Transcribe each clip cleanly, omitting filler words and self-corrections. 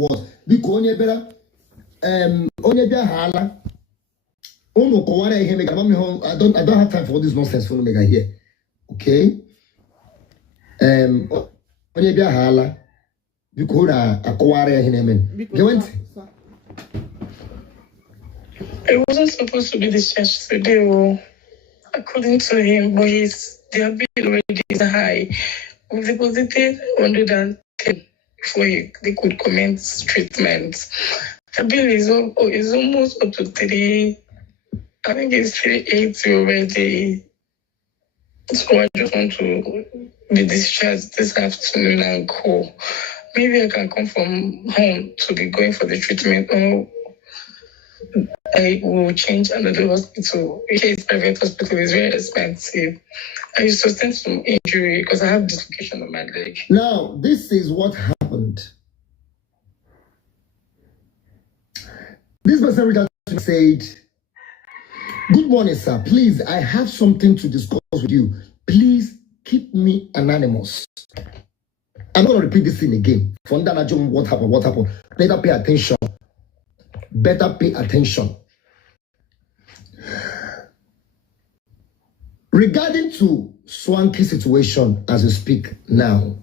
was because onye better onye bia hala ono ko wara ihe mega mama home I don't have time for all this nonsense for no mega here okay onye bia hala because na akwara ihe na men you went. It wasn't supposed to be discharged today, according to him, but their bill already is high. We deposited 110 before they could commence treatment. The bill is almost up to 3. I think it's 380 already. So I just want to be discharged this afternoon and go. Maybe I can come from home to be going for the treatment, or I will change another hospital. Because private hospital is very expensive. I sustained some injury because I have dislocation on my leg. Now, this is what happened. This person reached out to me and said, "Good morning, sir. Please, I have something to discuss with you. Please keep me anonymous." I'm going to repeat this thing again. What happened? What happened? Better pay attention. Better pay attention. Regarding to Swanky situation as we speak now,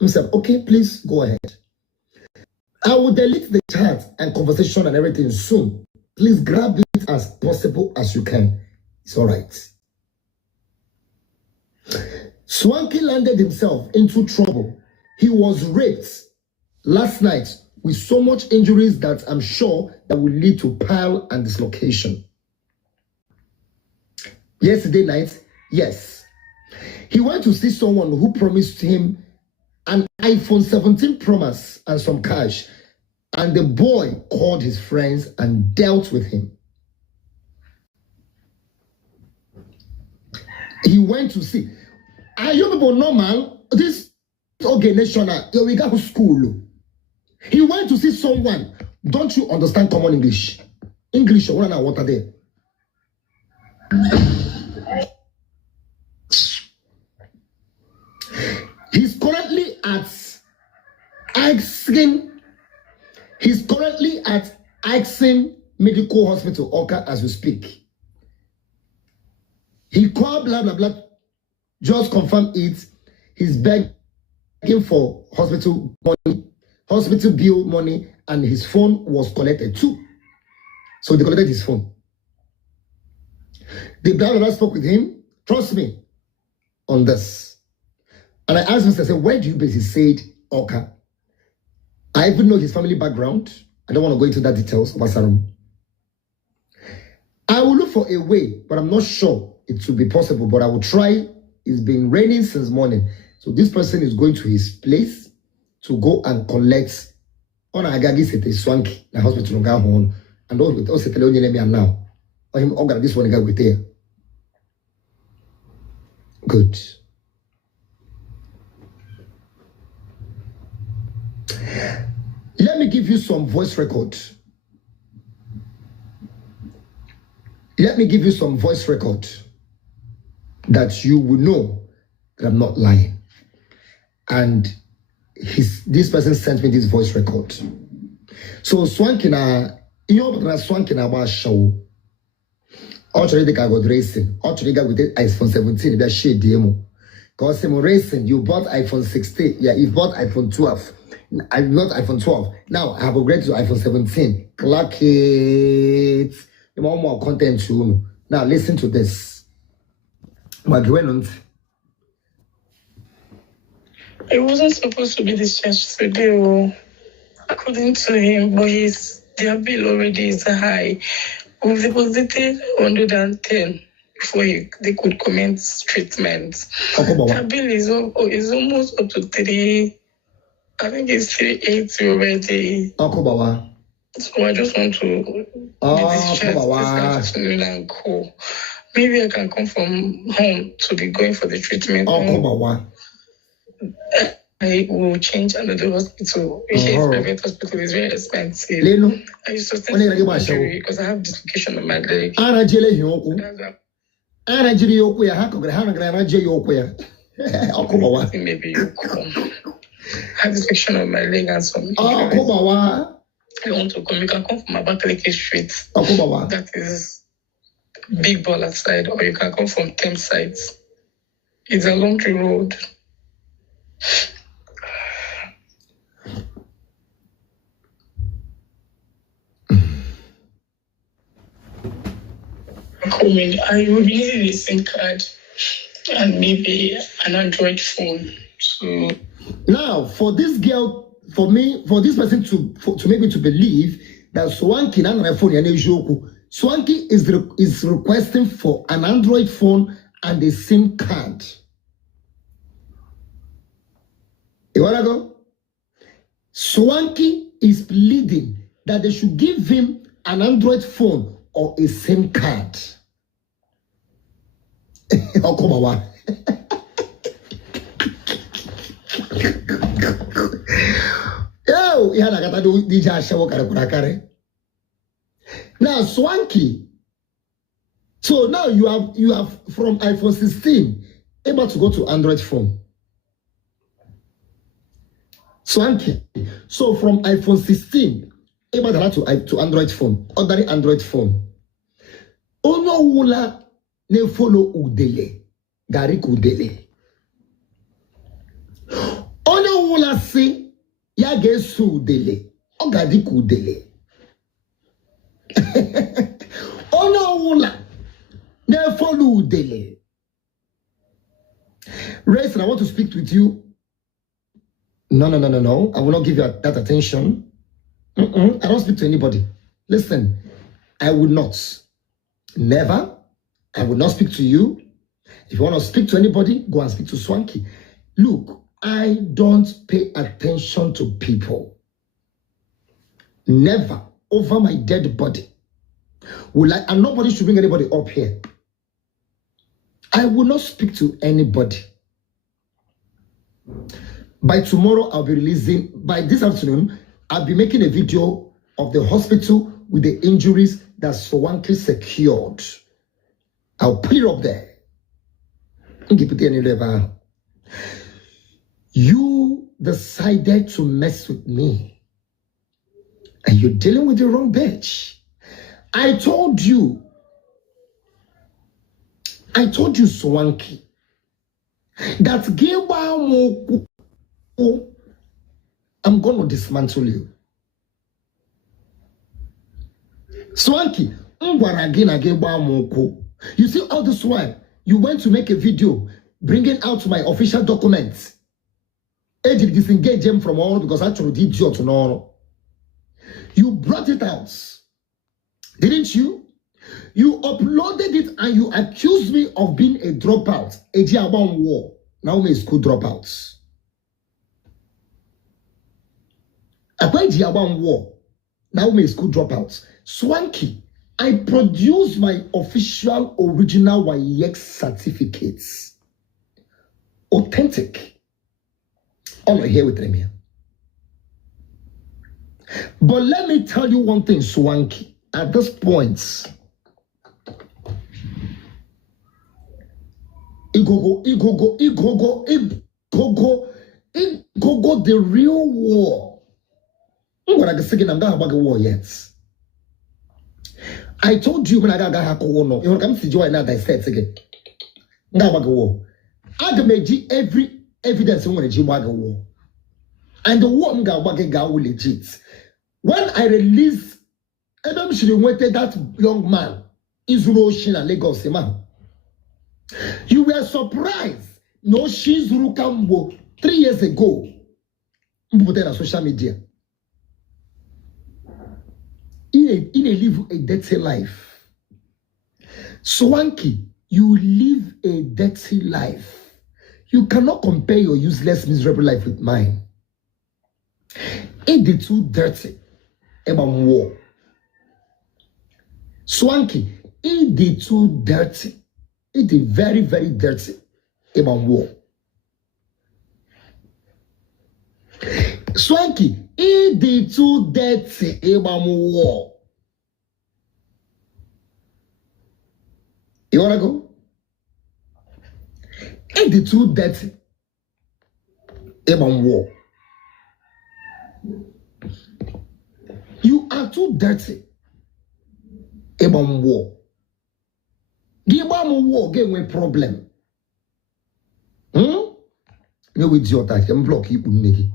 I said, okay, please go ahead. I will delete the chat and conversation and everything soon. Please grab it as possible as you can. It's all right. Swanky landed himself into trouble. He was raped last night with so much injuries that I'm sure that will lead to pile and dislocation. Yesterday night, yes. He went to see someone who promised him an iPhone 17 Pro Max and some cash. And the boy called his friends and dealt with him. He went to see. Are you people normal? This organization, we got to school. He went to see someone. Don't you understand common English? English, what are they? He's currently at Axin Medical Hospital, Oka, as we speak. He called blah blah blah. Just confirm it. He's begging for hospital money, hospital bill money, and his phone was collected too. So they collected his phone. The blah blah blah spoke with him. Trust me on this. And I asked him, I said, where do you base? He said, Oka. I even know his family background. I don't want to go into that details of Asarum. I will look for a way, but I'm not sure it will be possible, but I will try. It's been raining since morning. So this person is going to his place to go and collect on Agagi Sete Swanky, the hospital on and all with us now. Or him organ this one guy with there. Good. Let me give you some voice record. Let me give you some voice record that you will know that I'm not lying. And this person sent me this voice record. So Swankina, Swankina was show. Actually, the guy got racing. Actually, the guy with the iPhone 17, that shit demo. Because I'm racing, you bought iPhone 16. Yeah, you bought iPhone 12. I bought iPhone 12. Now I have upgraded to iPhone 17. Clock it. More content soon. Now listen to this. It wasn't supposed to be discharged today, according to him, but their bill already is high. We deposited 110 before they could commence treatment. The bill is almost up to 3. I think it's 380 already. So I just want to be discharged this afternoon and go. Maybe I can come from home to be going for the treatment. I will change another hospital. Because private hospital is very expensive. I sustained some injury because I have dislocation on my leg. Maybe you come. have infection on my leg and some. Oh, Kobawa. You want to come? You can come from Abakaliki Street. Oh, Kobawa. That is Big Baller side, or you can come from Thames side. It's a long road. Coming, I will be using a SIM card and maybe an Android phone. So now, for this girl, for this person to make me to believe that Swanky and an iPhone and Swanky is requesting for an Android phone and a SIM card. You wanna go? Swanky is pleading that they should give him an Android phone or a SIM card. Oh, come on. Yo, yeah, I got to do DJ show kare. Now, Swanky. So now you have from iPhone 16 able to go to Android phone. Swanky. So from iPhone 16 able to Android phone, ordinary Android phone. Ono wula ne follow udele, gari kudele. Ono wula si ya gesu udele, ogadi kudele. Ono wula ne follow udele. Race, I want to speak with you. No. I will not give you that attention. I don't speak to anybody. Listen, I will not. Never. I will not speak to you. If you want to speak to anybody, go and speak to Swanky. Look, I don't pay attention to people. Never over my dead body. And nobody should bring anybody up here. I will not speak to anybody. By tomorrow, I'll be releasing, by this afternoon, I'll be making a video of the hospital with the injuries that Swanky secured. I'll put it up there. You decided to mess with me. And you're dealing with the wrong bitch. I told you, Swanky, that I'm going to dismantle you. Swanky, you see all this while, you went to make a video bringing out my official documents. I did disengage them from all because I actually did you to know. You brought it out, didn't you? You uploaded it and you accused me of being a dropout. A G1 war. Now me school dropouts. A G1 war. Now me school dropouts. Swanky, I produced my official original YX certificates. Authentic. All right, here with them here. But let me tell you one thing, Swanky. At this point, Igogo, the real war. I'm going to say I'm going to war yet. I told you when I got no. You come to join that I said again. Ngabaga war. I made every evidence on the Jiwaga war. And the war ngabaga will legit. When I released Adam should wanted that young man, Israel Shina Lagos man. You were surprised. No Shizuru Kambo 3 years ago. Put on social media. In a live a dirty life. Swanky, you live a dirty life. You cannot compare your useless, miserable life with mine. It is too dirty. About war. Swanky, it is too dirty. It is very, very dirty. About war. Swanky, it is too dirty. About war. You wanna go? It is too dirty. About war. are too dirty. Ebon war. Gibam war game with problem. You with your attack and block you nigga.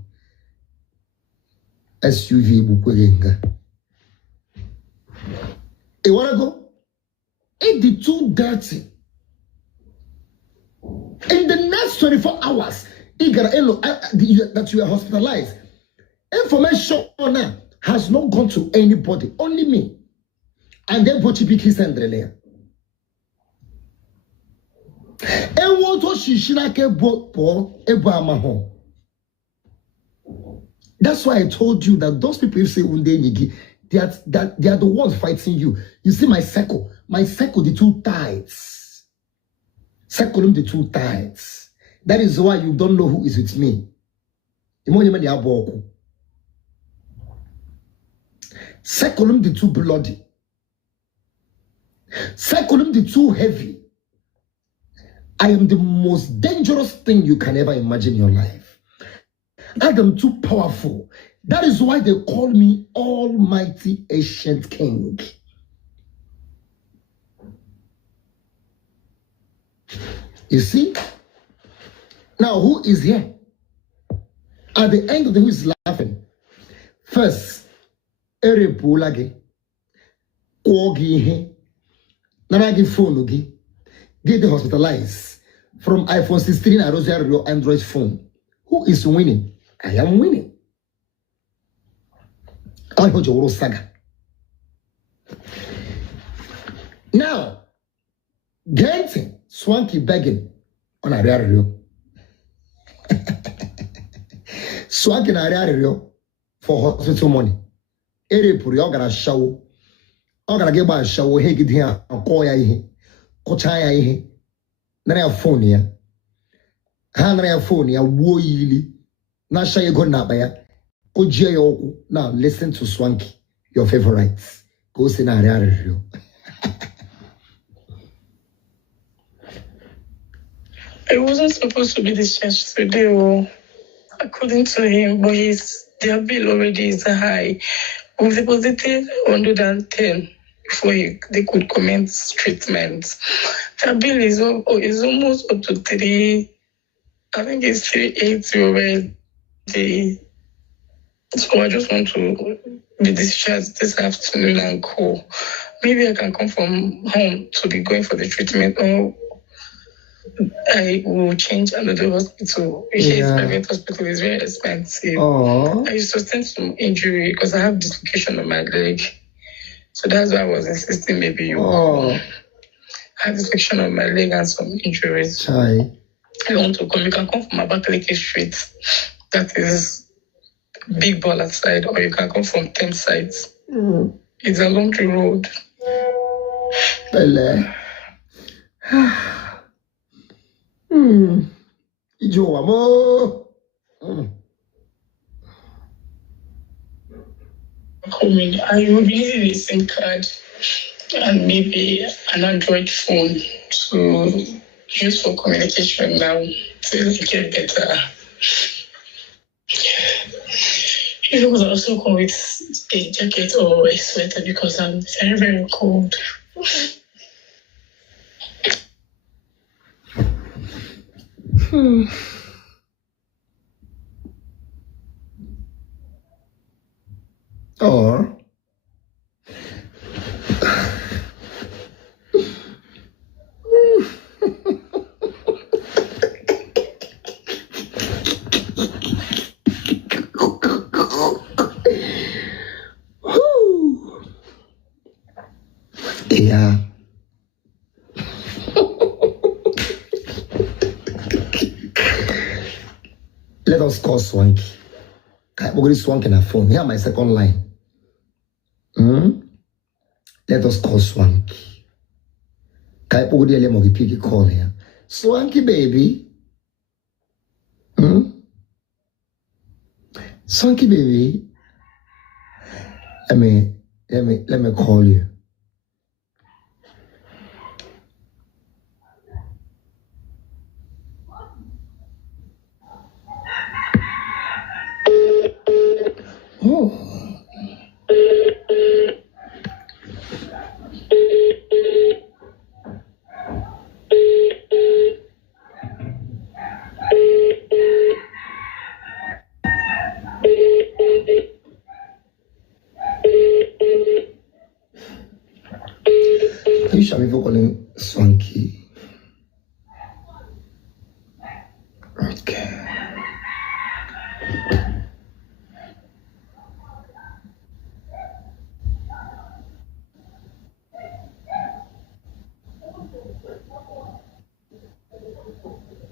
SUV bukwenga. E wanna go? It too dirty. In the next 24 hours, that you are hospitalized. Information has not gone to anybody, only me. And then what you be kissing there. And what was she home? That's why I told you that those people you say they are the ones fighting you. You see my circle, the two tides. Circle the two tides. That is why you don't know who is with me. Circle the too bloody. Circle the too heavy. I am the most dangerous thing you can ever imagine in your life. I am too powerful. That is why they call me Almighty Ancient King. You see? Now, who is here? At the end of the who is laughing? First, Erepulage, Kogi, Nanagi phone, get the hospitalized from iPhone 16 and Rosario Android phone. Who is winning? I am winning. I heard your saga. Now, Genting, Swanky begging on a radio. Swanky na radio for hospital money. Ere puri ogara show. Ogara get by show. Hey, get here. Call ya here. Kochaya ihe na ya phone ya ha na ya phone ya wo yili na sha ego na ba ya ojie ya okwu. Now listen to Swanky, your favorites. Go see na review. I wasn't supposed to be discharged today, according to him, but their bill already is high. We've deposited 110 before they could commence treatment. Their bill is almost up to 3. I think it's 380 already. So I just want to be discharged this afternoon and go. Maybe I can come from home to be going for the treatment, or I will change another hospital. Private hospital is very expensive. I sustained some injury because I have dislocation on my leg. So that's why I was insisting maybe you I have dislocation on my leg and some injuries. I want to come. You can come from Abakaliki Street. That is Big Baller side, or you can come from Thames side. It's a long road. Ijo amo. I will be using a SIM card and maybe an Android phone to use for communication now till it get better. It will also come with a jacket or a sweater because I'm very, very cold. Or yeah. Let us call Swanky. I'm going to Swanky on the phone. Here my second line. Let us call Swanky. Kai pogodi ele mogi piki call here. Swanky baby. Swanky baby. Let me call you. Oh. Okay.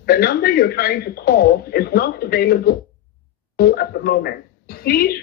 The number you're trying to call is not available at the moment. Please.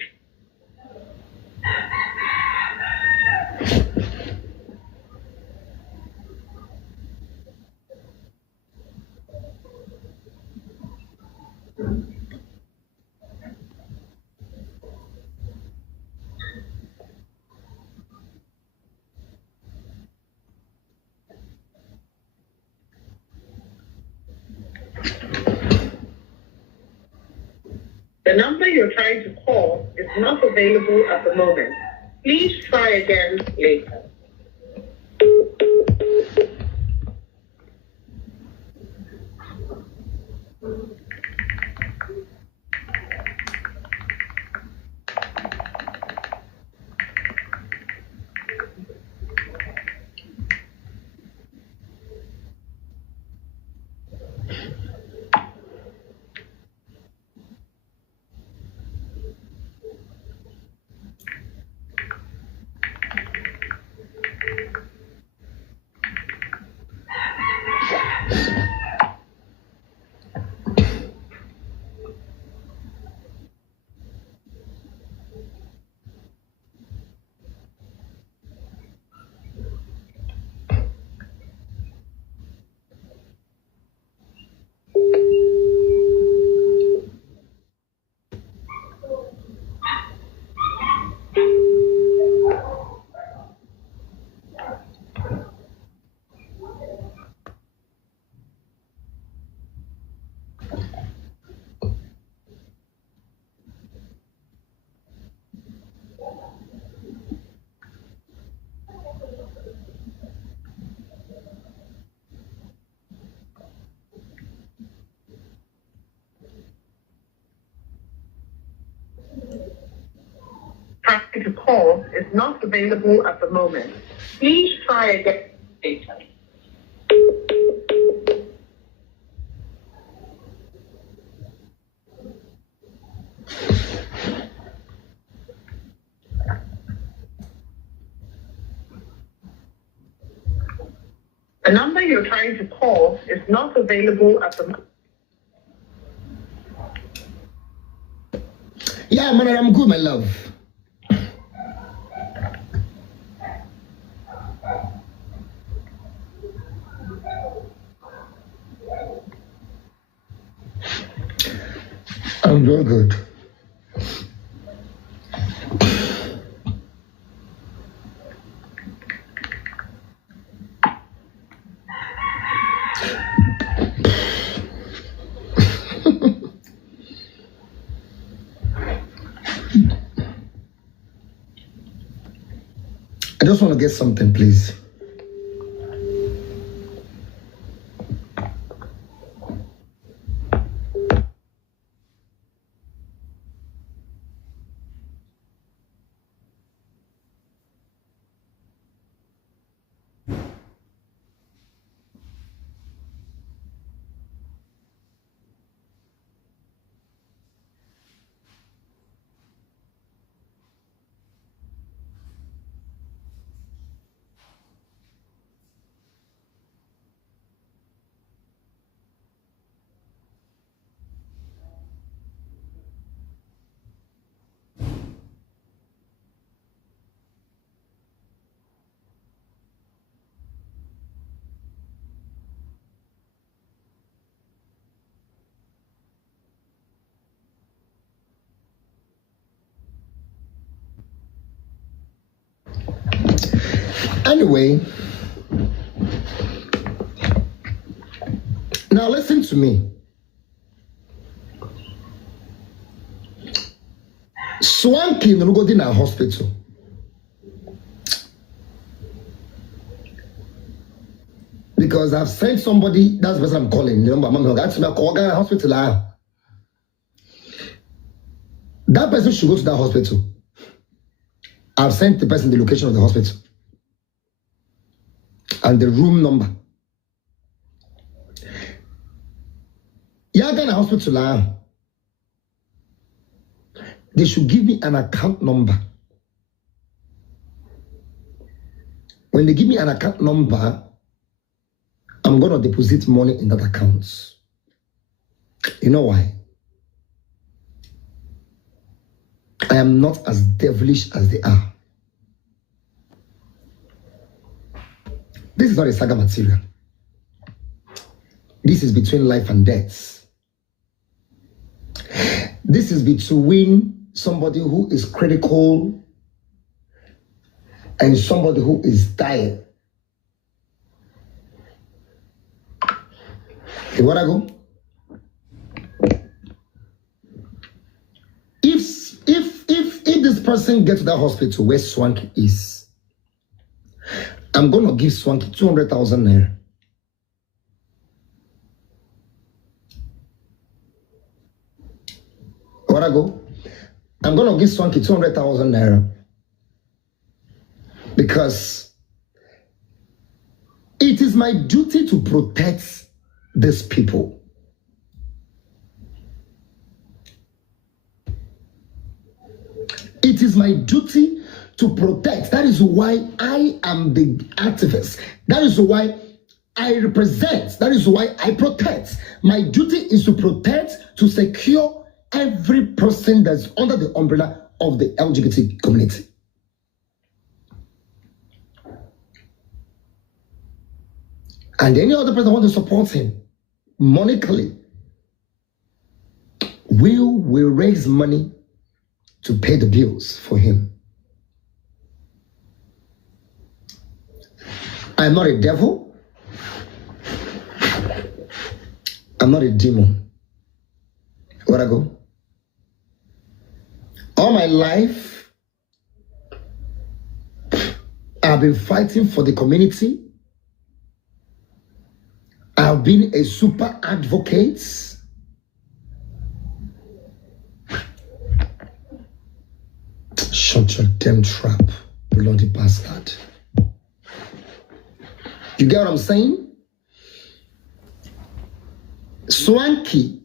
The number you're trying to call is not available at the moment. Please try again later. Trying to call is not available at the moment. Please try again later. The number you're trying to call is not available at the moment. Yeah, man, I'm good, my love. I'm doing good. I just want to get something, please. Anyway, now listen to me. Swanky no go in a hospital. Because I've sent somebody, that's what I'm calling. You know, I'm got to call a hospital. That person should go to that hospital. I've sent the person the location of the hospital and the room number. Yeah, Ghana hospital, they should give me an account number. When they give me an account number, I'm going to deposit money in that account. You know why? I am not as devilish as they are. This is not a saga material. This is between life and death. This is between somebody who is critical and somebody who is dying. You wanna go? If this person gets to that hospital where Swanky is, I'm gonna give Swanky 200,000 naira. Wanna go? I'm gonna give Swanky 200,000 naira because it is my duty to protect these people. It is my duty to protect. That is why I am the activist. That is why I represent. That is why I protect. My duty is to protect, to secure every person that's under the umbrella of the LGBT community. And any other person want to support him monetarily, will raise money to pay the bills for him. I'm not a devil. I'm not a demon. Where I go? All my life, I've been fighting for the community. I've been a super advocate. Shut your damn trap, bloody bastard. You get what I'm saying? Swanky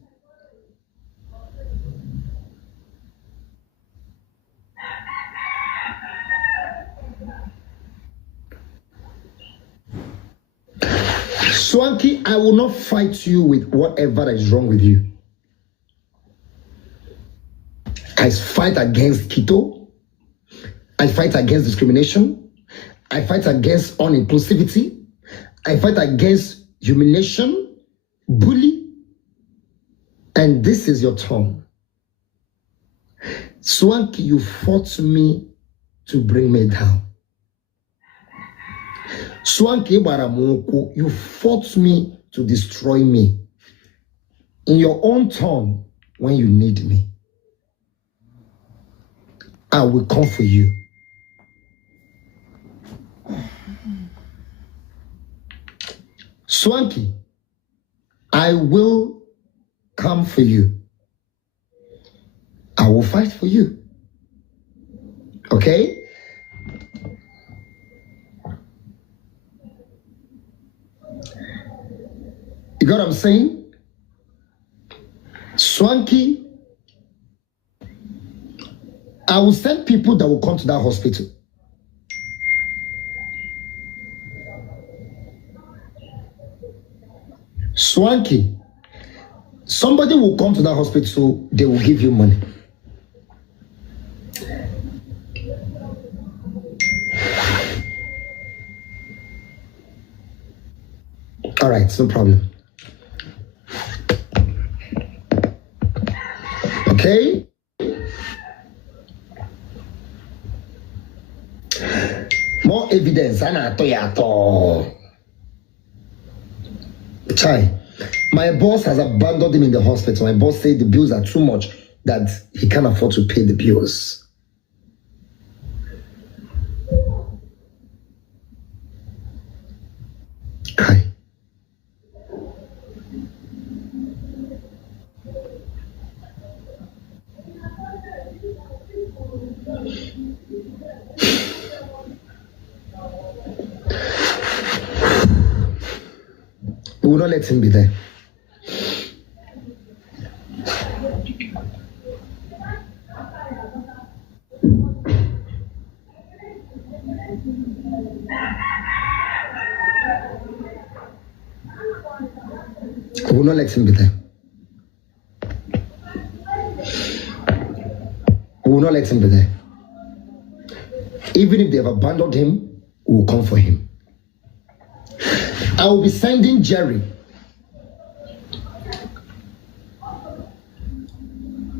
Swanky, I will not fight you with whatever is wrong with you. I fight against keto. I fight against discrimination. I fight against uninclusivity. I fight against humiliation, bully. And this is your turn. Swanky, you fought me to bring me down. Swanky Baramoko, you fought me to destroy me. In your own turn, when you need me, I will come for you. Swanky, I will come for you. I will fight for you. Okay? You got what I'm saying? Swanky, I will send people that will come to that hospital. Swanky, somebody will come to that hospital, they will give you money. All right, no problem. Okay? More evidence. Chai, my boss has abandoned him in the hospital. My boss said the bills are too much, that he can't afford to pay the bills. Kai. We will not let him be there. We will not let him be there. We will not let him be there. Even if they have abandoned him, we will come for him. I will be sending Jerry.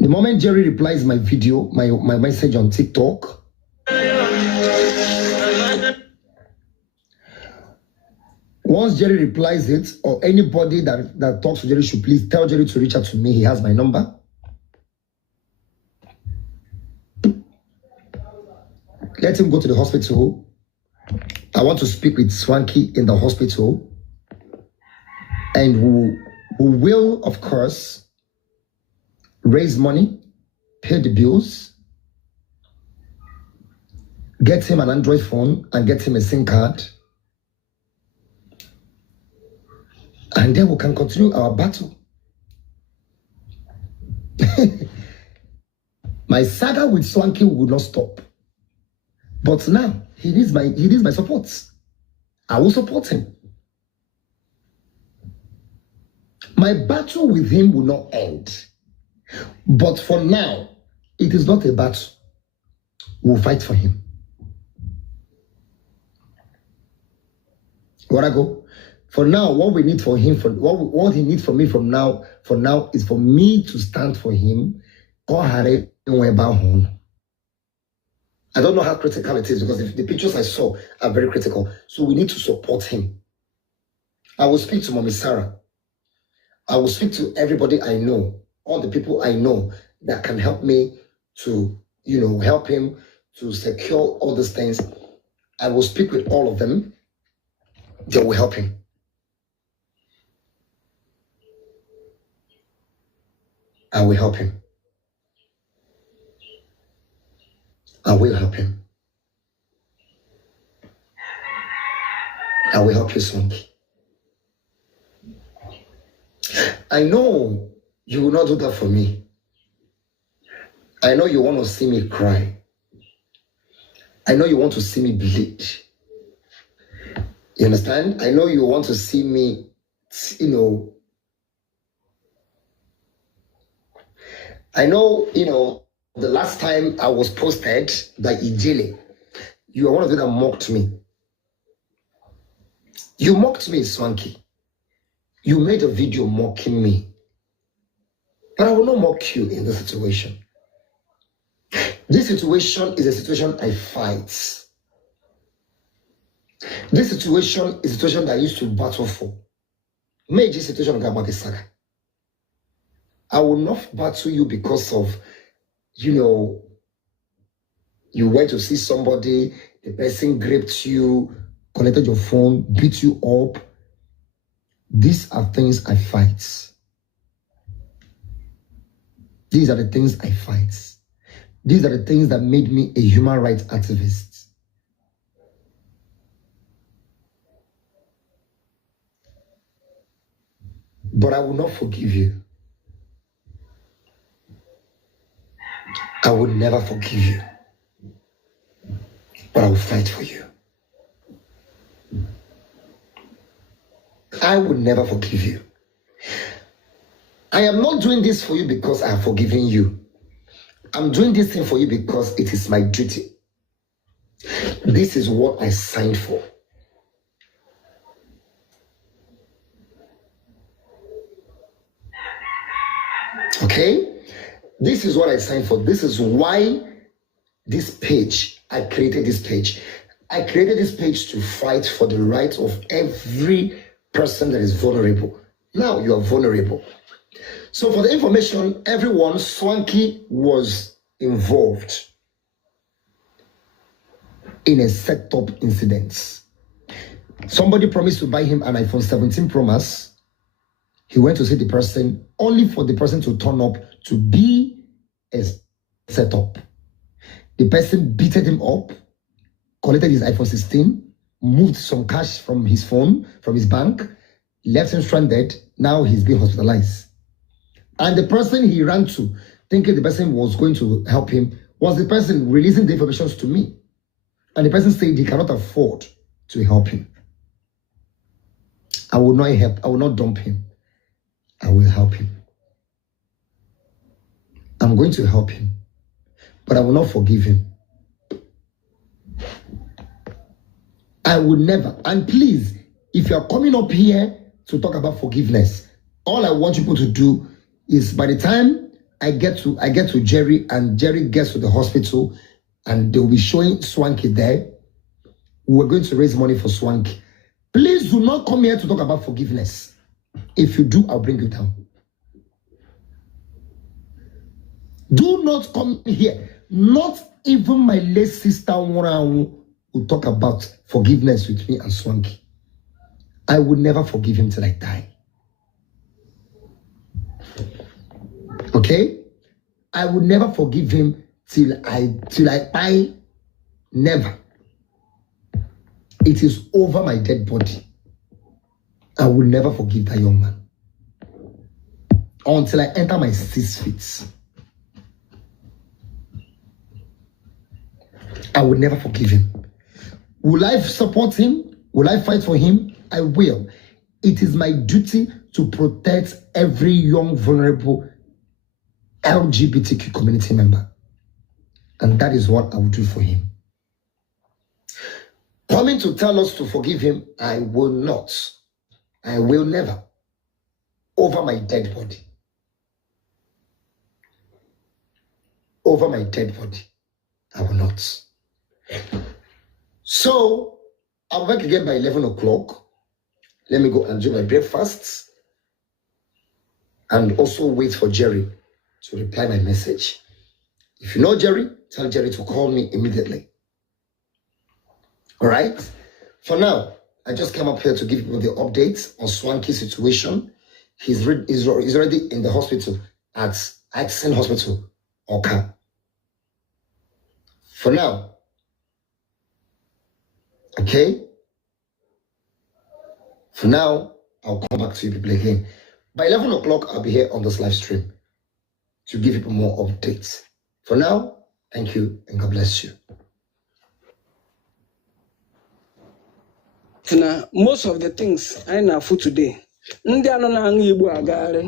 The moment Jerry replies my video, my message on TikTok, once Jerry replies it, or anybody that talks to Jerry should please tell Jerry to reach out to me. He has my number. Let him go to the hospital. I want to speak with Swanky in the hospital. And we will, of course, raise money, pay the bills, get him an Android phone and get him a SIM card. And then we can continue our battle. My saga with Swanky will not stop. But now he needs my support. I will support him. My battle with him will not end. But for now, it is not a battle. We'll fight for him. Where I go? For now, what we need for him, what he needs from me for now is for me to stand for him. I don't know how critical it is because the pictures I saw are very critical. So we need to support him. I will speak to Mommy Sarah. I will speak to everybody I know, all the people I know that can help me to, help him to secure all these things. I will speak with all of them. They will help him. I will help him. I will help him. I will help you soon. I know you will not do that for me. I know you want to see me cry. I know you want to see me bleed. You understand? I know you want to see me, I know, the last time I was posted by Ijele, you are one of them that mocked me. You mocked me, Swanky. You made a video mocking me. But I will not mock you in this situation. This situation is a situation I fight. This situation is a situation that I used to battle for. Major situation of I will not battle you because of, you went to see somebody, the person gripped you, connected your phone, beat you up. These are things I fight. These are the things I fight. These are the things that made me a human rights activist. But I will not forgive you. I will never forgive you. But I will fight for you. I will never forgive you. I am not doing this for you because I have forgiven you. I'm doing this thing for you because it is my duty. This is what I signed for. Okay? This is what I signed for. This is why I created this page. I created this page to fight for the rights of every person that is vulnerable. Now you are vulnerable. So for the information, everyone, Swanky was involved in a set-up incident. Somebody promised to buy him an iPhone 17 Pro Max. He went to see the person only for the person to turn up to be a setup. The person beated him up, collected his iPhone 16, moved some cash from his phone, from his bank, left him stranded. Now he's being hospitalized. And the person he ran to, thinking the person was going to help him, was the person releasing the information to me. And the person said he cannot afford to help him. I will not help. I will not dump him. will help him. I'm going to help him, but I will not forgive him. I will never. And please, if you're coming up here to talk about forgiveness, all I want people to do is by the time I get to Jerry and Jerry gets to the hospital and they'll be showing Swanky there, we're going to raise money for Swanky. Please do not come here to talk about forgiveness. If you do, I'll bring you down. Do not come here. Not even my late sister Morawu will talk about forgiveness with me and Swanky. I will never forgive him till I die. Okay? I will never forgive him till I die. Never. It is over my dead body. I will never forgive that young man until I enter my 6 feet. I will never forgive him. Will I support him? Will I fight for him? I will. It is my duty to protect every young, vulnerable LGBTQ community member. And that is what I will do for him. Coming to tell us to forgive him, I will not. I will never. Over my dead body. Over my dead body. I will not. So, I'll work again by 11 o'clock. Let me go and do my breakfast. And also wait for Jerry to reply my message. If you know Jerry, tell Jerry to call me immediately. All right? For now, I just came up here to give people the updates on Swanky's situation. He's already in the hospital at Accent Hospital, Oka. For now. Okay? For now, I'll come back to you people again. By 11 o'clock, I'll be here on this live stream to give people more updates. For now, thank you and God bless you. Now, most of the things I know for today, ndị anọ na-aṅụ Igbo agagharị